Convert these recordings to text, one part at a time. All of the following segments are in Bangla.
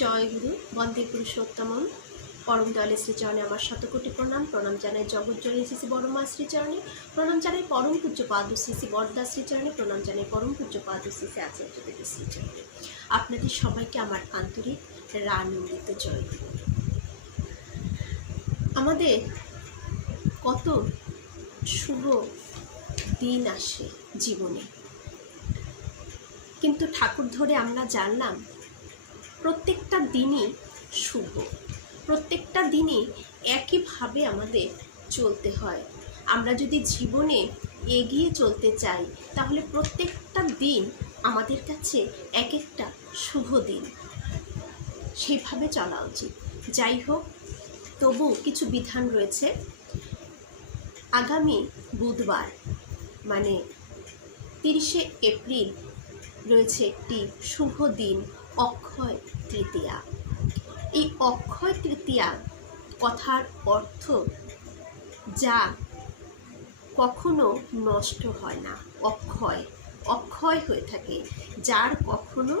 জয় গুরু বন্দে পুরুষোত্তমম পরম দয়ালে শ্রীচরণে আমার শতকোটি প্রণাম। প্রণাম জানাই জগৎজনী শ্রী বড়মা শ্রীচরণে, প্রণাম জানাই পরম পূজ্য পাদ শ্রী বরদা শ্রীচরণে, প্রণাম জানাই পরম পূজ্য পাদ শ্রী আচার্য দেবী শ্রীচরণে। আপনাদের সবাইকে আমার আন্তরিক রানন্দিত জয় গুরু। আমাদের কত শুভ দিন আসে জীবনে, কিন্তু ঠাকুর ধরে আমরা জানলাম প্রত্যেকটা দিনই শুভ, প্রত্যেকটা দিনই একইভাবে আমাদের চলতে হয়। আমরা যদি জীবনে এগিয়ে চলতে চাই তাহলে প্রত্যেকটা দিন আমাদের কাছে এক একটা শুভ দিন, সেইভাবে চলা উচিত। যাই হোক, তবু কিছু বিধান রয়েছে। আগামী বুধবার মানে 30শে এপ্রিল রয়েছে একটি শুভ দিন, অক্ষয় তৃতীয়া। এই অক্ষয় তৃতীয়া কথার অর্থ যা কখনো নষ্ট হয় না, অক্ষয় অক্ষয় হয়ে থাকে, যার কখনো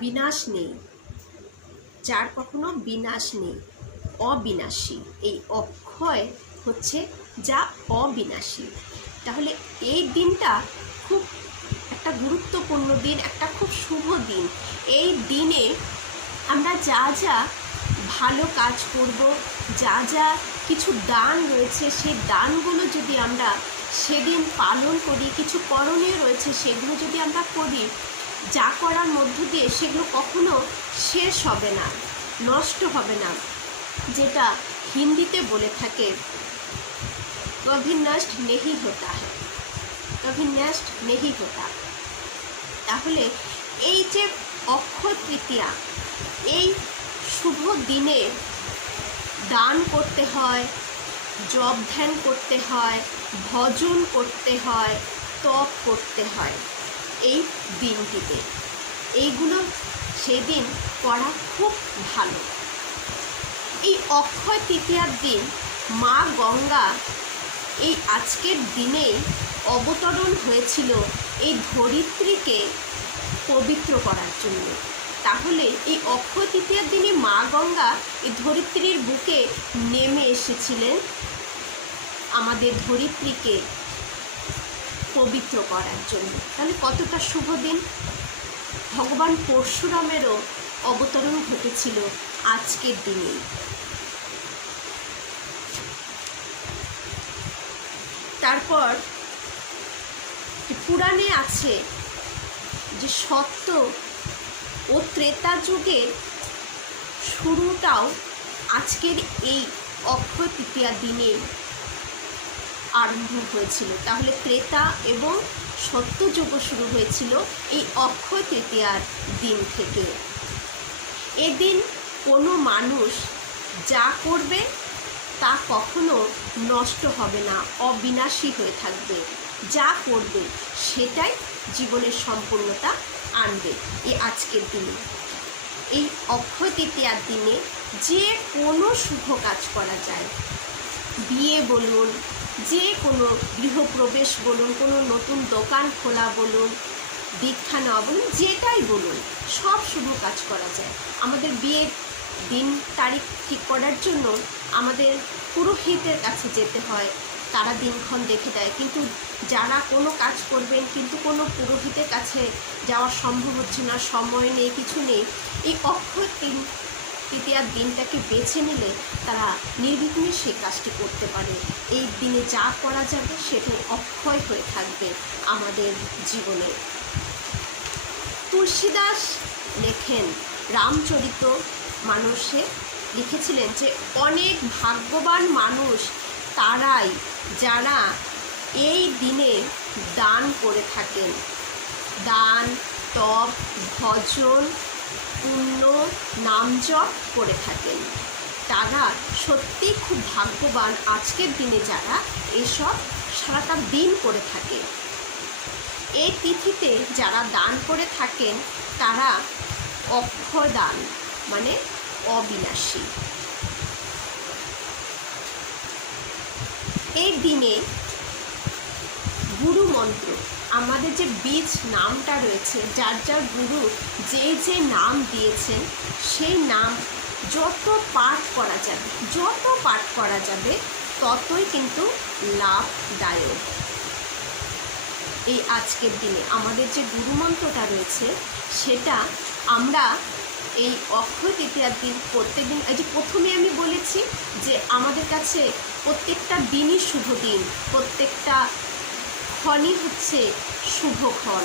বিনাশ নেই, যার কখনো বিনাশ নেই, অবিনাশী। এই অক্ষয় হচ্ছে যা অবিনাশী। তাহলে এই দিনটা খুব একটা গুরুত্বপূর্ণ দিন, একটা খুব শুভ দিন। এই দিনে আমরা যা যা ভালো কাজ করব, যা যা কিছু দান রয়েছে সেই দানগুলো যদি আমরা সেদিন পালন করি, কিছু করণীয় রয়েছে সেগুলো যদি আমরা করি, যা করার মধ্য দিয়ে সেগুলো কখনো শেষ হবে না, নষ্ট হবে না। যেটা হিন্দিতে বলে থাকে কভি নষ্ট নেহি হতা হ্যায়, কভি নষ্ট নেহি হতা। তাহলে এই যে অক্ষয় তৃতীয়া, এই শুভ দিনে দান করতে হয়, জপ ধ্যান করতে হয়, ভজন করতে হয়, তপ করতে হয়। এই দিনটিতে এইগুলো সেদিন করা খুব ভালো। এই অক্ষয় তৃতীয়ার দিন মা গঙ্গা এই আজকের দিনেই অবতরণ হয়েছিল এই ধরিত্রীকে পবিত্র করার জন্য। তাহলে এই অক্ষয় তৃতীয়ার দিনে মা গঙ্গা এই ধরিত্রীর বুকে নেমে এসেছিলেন আমাদের ধরিত্রীকে পবিত্র করার জন্য। তাহলে কতটা শুভ দিন। ভগবান পরশুরামেরও অবতরণ ঘটেছিল আজকের দিনেই। তারপর পুরাণে আছে যে সত্য ও ত্রেতা যুগের শুরুটাও আজকের এই অক্ষয় তৃতীয়া দিনে আরম্ভ হয়েছিল। তাহলে ত্রেতা এবং সত্যযুগ শুরু হয়েছিল এই অক্ষয় তৃতীয়ার দিন থেকে। এদিন কোনো মানুষ যা করবে তা কখনো নষ্ট হবে না, অবিনাশী হয়ে থাকবে। যা করবে সেটাই জীবনের সম্পূর্ণতা আনবে। এই আজকের দিনে, এই অক্ষয় তৃতীয়ার দিনে যে কোনো শুভ কাজ করা যায়। বিয়ে বলুন, যে কোনো গৃহপ্রবেশ বলুন, কোনো নতুন দোকান খোলা বলুন, দীক্ষা নেওয়া বলুন, যেটাই বলুন, সব শুভ কাজ করা যায়। আমাদের বিয়ের দিন তারিখ ঠিক করার জন্য আমাদের পুরোহিতের কাছে যেতে হয়, তারা দিনক্ষণ দেখে দেয়। কিন্তু যারা কোনো কাজ করবেন কিন্তু কোনো পুরোহিতের কাছে যাওয়া সম্ভব হচ্ছে না, সময় নেই, কিছু নেই, এই অক্ষয় তৃতীয়ার দিনটাকে বেছে নিলে তারা নির্বিঘ্নে সেই কাজটি করতে পারে। এই দিনে যা করা যাবে সেটাই অক্ষয় হয়ে থাকবে আমাদের জীবনে। তুলসীদাস লেখেন রামচরিত মানসে লিখেছিলেন যে অনেক ভাগ্যবান মানুষ তারাই যারা এই দিনে দান করে থাকেন। দান, তপ, ভজন, পুণ্য, নাম জপ করে থাকেন। তারা সত্যি খুব ভাগ্যবান আজকের দিনে যারা এসব সারাটা দিন করে থাকে। এই তিথিতে যারা দান করে থাকেন তারা অক্ষয় দান মানে অবিনাশী। এই দিনে গুরু মন্ত্র আমাদের যে বীজ নামটা রয়েছে, যার যার গুরু যে যে নাম দিয়েছেন, সেই নাম যত পাঠ করা যাবে ততই কিন্তু লাভদায়ক। এই আজকের দিনে আমাদের যে গুরুমন্ত্রটা রয়েছে, সেটা আমরা এই অক্ষয় তৃতীয়ার দিন প্রত্যেকদিন, এই যে প্রথমে আমি বলেছি যে আমাদের কাছে প্রত্যেকটা দিনই শুভ দিন, প্রত্যেকটা ক্ষণই হচ্ছে শুভক্ষণ।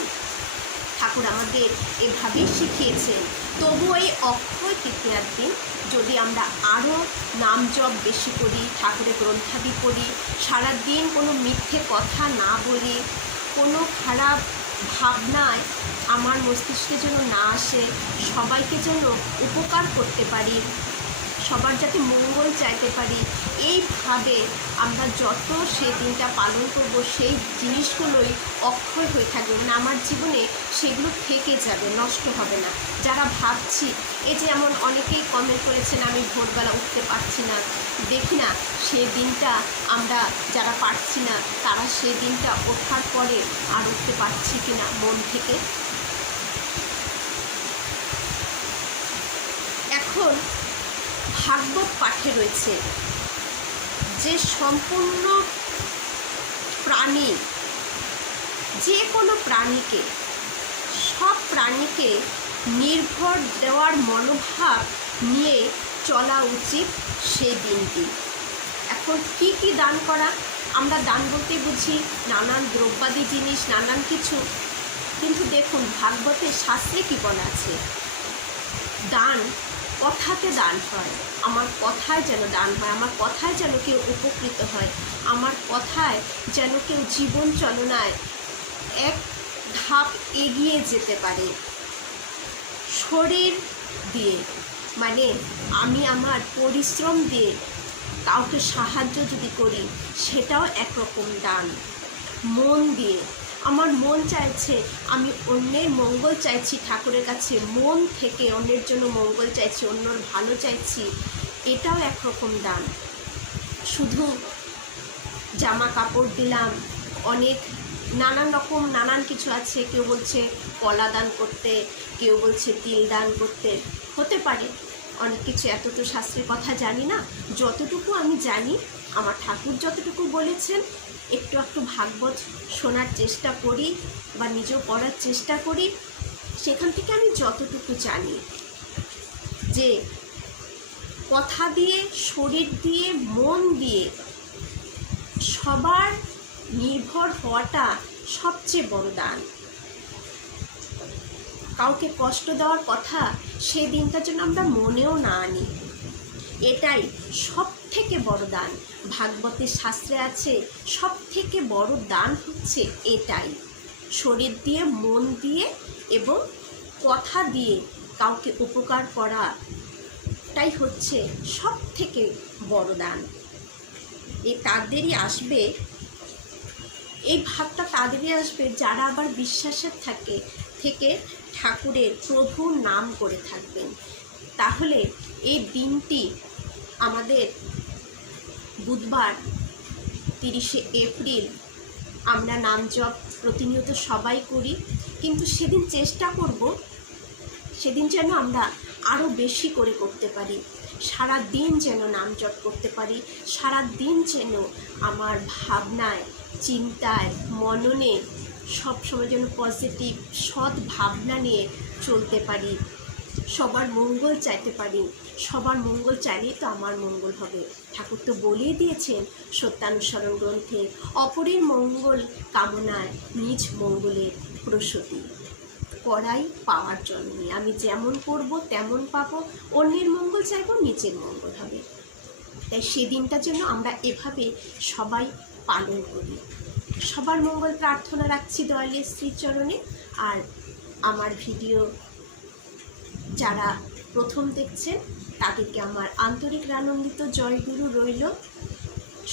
ঠাকুর আমাদের এভাবেই শিখিয়েছেন। তবুও এই অক্ষয় তৃতীয়ার দিন যদি আমরা আরও নাম জপ বেশি করি, ঠাকুরের গ্রন্থাদি পড়ি, সারাদিন কোনো মিথ্যে কথা না বলি, কোনো খারাপ ভাবনায় আমার মস্তিষ্কে যেন না আসে, সবাইকে যেন উপকার করতে পারি, সবার যাতে মঙ্গল চাইতে পারি, এইভাবে আমরা যত সেই দিনটা পালন করব, সেই জিনিসগুলোই অক্ষয় হয়ে থাকবে, মানে আমার জীবনে সেগুলো থেকে যাবে, নষ্ট হবে না। যারা ভাবছি, এই যে এমন অনেকেই কমেন্ট করেছেন আমি ভোরবেলা উঠতে পারছি না, দেখি না সেই দিনটা আমরা যারা পারছি না তারা সেই দিনটা ওঠার পরে আর উঠতে পারছি কিনা মন থেকে। এখন ভাগবত পাঠে রয়েছে যে সম্পূর্ণ প্রাণী, যে কোনো প্রাণীকে, সব প্রাণীকে নির্ভর দেওয়ার মনোভাব নিয়ে চলা উচিত সেই দিনটি। এখন কি কি দান করা, আমরা দান বলতে বুঝি নানান দ্রব্যাদি জিনিস, নানান কিছু, কিন্তু দেখুন ভাগবতের শাস্ত্রে কি বলা আছে, দান কথাতে দান হয়, আমার কথায় যেন দান হয়, আমার কথায় যেন কেউ উপকৃত হয়, আমার কথায় যেন কেউ জীবন চলনায় এক ধাপ এগিয়ে যেতে পারে। শরীর দিয়ে, মানে আমি আমার পরিশ্রম দিয়ে কাউকে সাহায্য যদি করি, সেটাও একরকম দান। মন দিয়ে, আমার মন চাইছে আমি অন্যের মঙ্গল চাইছি, ঠাকুরের কাছে মন থেকে অন্যের জন্য মঙ্গল চাইছি, অন্যর ভালো চাইছি, এটাও একরকম দান। শুধু জামা কাপড় দিলাম, অনেক নানান রকম নানান কিছু আছে, কেউ বলছে কলা দান করতে, কেউ বলছে তিল দান করতে, হতে পারে অনেক কিছু, এত তো শাস্ত্রের কথা জানি না, যতটুকু আমি জানি আমার ঠাকুর যতটুকু বলেছেন একটু একটু ভাগবত শোনার চেষ্টা করি বা নিজেও পড়ার চেষ্টা করি, সেখান থেকে আমি যতটুকু জানি যে কথা দিয়ে, শরীর দিয়ে, মন দিয়ে সবার নির্ভর হওয়াটা সবচেয়ে বড় দান। কাউকে কষ্ট দেওয়ার কথা সেই দিনটার জন্য আমরা মনেও না আনি, এটাই সব থেকে বড় দান। ভাগবতের শাস্ত্রে আছে সব থেকে বড় দান হচ্ছে এটাই, শরীর দিয়ে, মন দিয়ে এবং কথা দিয়ে কাউকে উপকার করাটাই হচ্ছে সব থেকে বড় দান। এ তাদেরই আসবে, এই ভাবটা তাদেরই আসবে যারা আবার বিশ্বাসের থেকে ঠাকুরের প্রভুর নাম করে থাকবেন। তাহলে এই দিনটি আমাদের বুধবার 30শে এপ্রিল আমরা নাম জপ প্রতিনিয়ত সবাই করি, কিন্তু সেদিন চেষ্টা করব সেদিন যেন আমরা আরও বেশি করে করতে পারি, সারা দিন যেন নাম জপ করতে পারি, সারা দিন যেন আমার ভাবনায়, চিন্তায়, মননে সবসময় যেন পজিটিভ সৎ ভাবনা নিয়ে চলতে পারি, সবার মঙ্গল চাইতে পারি। সবার মঙ্গল চাইলেই তো আমার মঙ্গল হবে। ঠাকুর তো বলেই দিয়েছেন সত্যানুসরণ গ্রন্থে, অপরের মঙ্গল কামনায় নিজ মঙ্গলের প্রসূতি করাই পাওয়ার জন্য। আমি যেমন করব তেমন পাবো, অন্যের মঙ্গল চাইব, নিজের মঙ্গল হবে। তাই সেদিনটার জন্য আমরা এভাবে সবাই পালন করি। সবার মঙ্গল প্রার্থনা রাখছি দয়ালের শ্রীচরণে। আর আমার ভিডিও যারা প্রথম দেখছেন তাদেরকে আমার আন্তরিক আনন্দিত জয়গুরু রইল,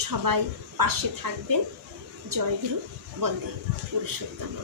সবাই পাশে থাকবেন। জয়গুরু, বন্দে পুরুষোত্তম।